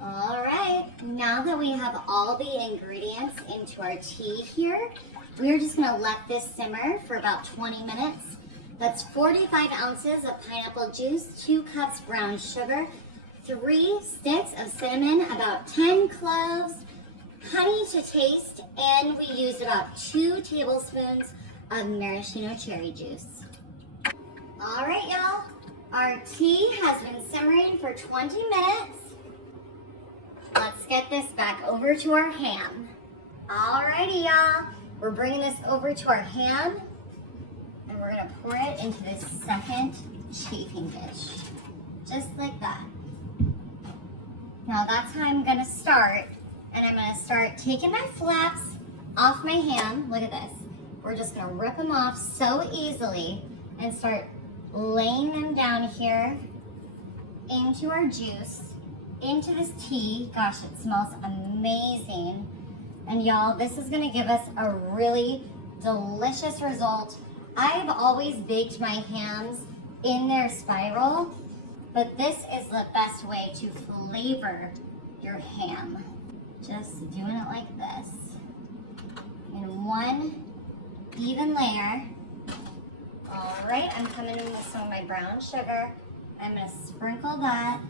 All right, now that we have all the ingredients into our tea here, we're just gonna let this simmer for about 20 minutes. That's 45 ounces of pineapple juice, 2 cups brown sugar, 3 sticks of cinnamon, about 10 cloves, honey to taste, and we used about 2 tablespoons of maraschino cherry juice. All right, y'all, our tea has been simmering for 20 minutes. Let's get this back over to our ham. Alrighty, y'all. We're bringing this over to our ham, and we're gonna pour it into this second chafing dish. Just like that. Now that's how I'm gonna start, and I'm gonna start taking my flaps off my ham. Look at this. We're just gonna rip them off so easily and start laying them down here into our juice, into this tea. Gosh, it smells amazing. And y'all, this is gonna give us a really delicious result. I've always baked my hams in their spiral, but this is the best way to flavor your ham. Just doing it like this, in one even layer. All right, I'm coming in with some of my brown sugar. I'm gonna sprinkle that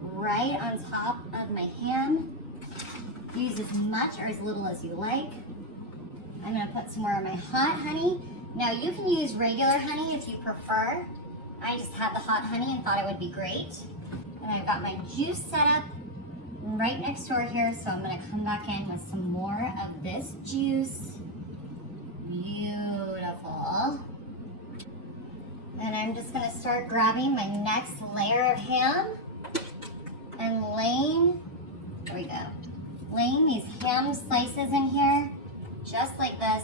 right on top of my ham. Use as much or as little as you like. I'm gonna put some more of my hot honey. Now you can use regular honey if you prefer. I just had the hot honey and thought it would be great. And I've got my juice set up right next door here, so I'm gonna come back in with some more of this juice. Beautiful. And I'm just gonna start grabbing my next layer of ham and laying, there we go, laying these ham slices in here, just like this,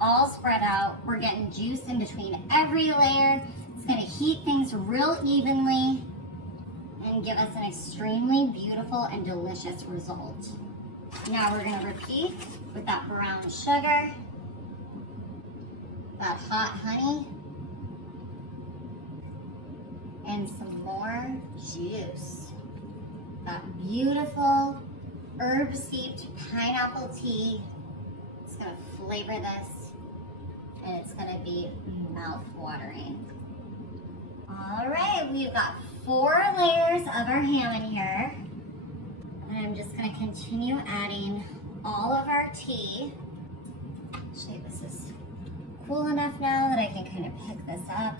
all spread out. We're getting juice in between every layer. It's gonna heat things real evenly and give us an extremely beautiful and delicious result. Now we're gonna repeat with that brown sugar, that hot honey, and some more juice. That beautiful herb-steeped pineapple tea. It's gonna flavor this, and it's gonna be mouth-watering. All right, we've got 4 layers of our ham in here, and I'm just gonna continue adding all of our tea. Actually, this is cool enough now that I can kind of pick this up.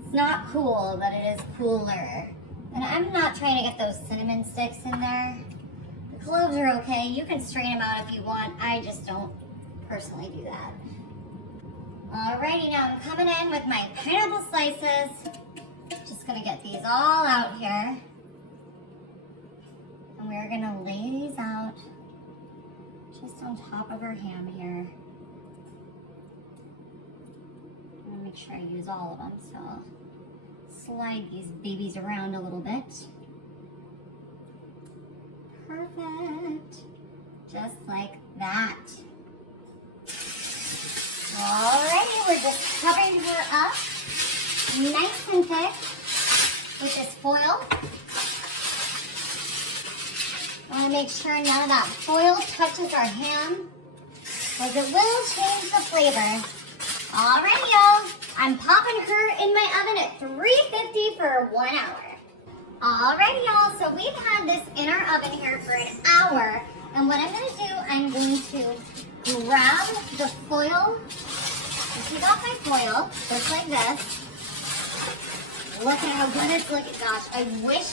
It's not cool, but it is cooler. And I'm not trying to get those cinnamon sticks in there. The cloves are okay. You can strain them out if you want. I just don't personally do that. Alrighty, now I'm coming in with my pineapple slices. Just gonna get these all out here. And we're gonna lay these out just on top of our ham here. I'm gonna make sure I use all of them, so I'll slide these babies around a little bit. Perfect. Just like that. Alrighty, we're just covering her up nice and thick with this foil. I want to make sure none of that foil touches our ham, because it will change the flavor. Alrighty, y'all. I'm popping her in my oven at 350 for 1 hour. Alrighty, y'all. So we've had this in our oven here for an hour. And what I'm going to do, I'm going to grab the foil. Take off my foil, just like this. Look at how good it's looking. Gosh, I wish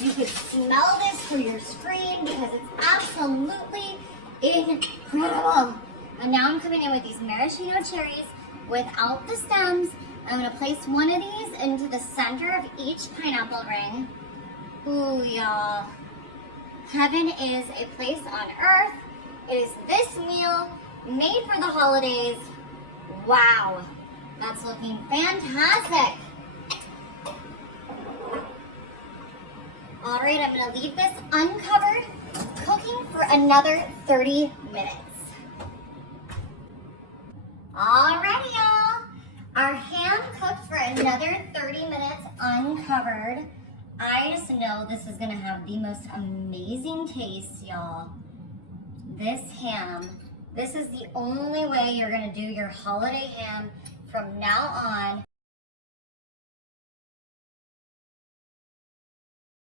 you could smell this through your screen because it's absolutely incredible. And now I'm coming in with these maraschino cherries without the stems. I'm going to place one of these into the center of each pineapple ring. Ooh, y'all. Heaven is a place on earth. It is this meal made for the holidays. Wow, that's looking fantastic. All right, I'm gonna leave this uncovered, cooking for another 30 minutes. Alrighty, y'all. Our ham cooked for another 30 minutes uncovered. I just know this is gonna have the most amazing taste, y'all. This ham, this is the only way you're gonna do your holiday ham from now on.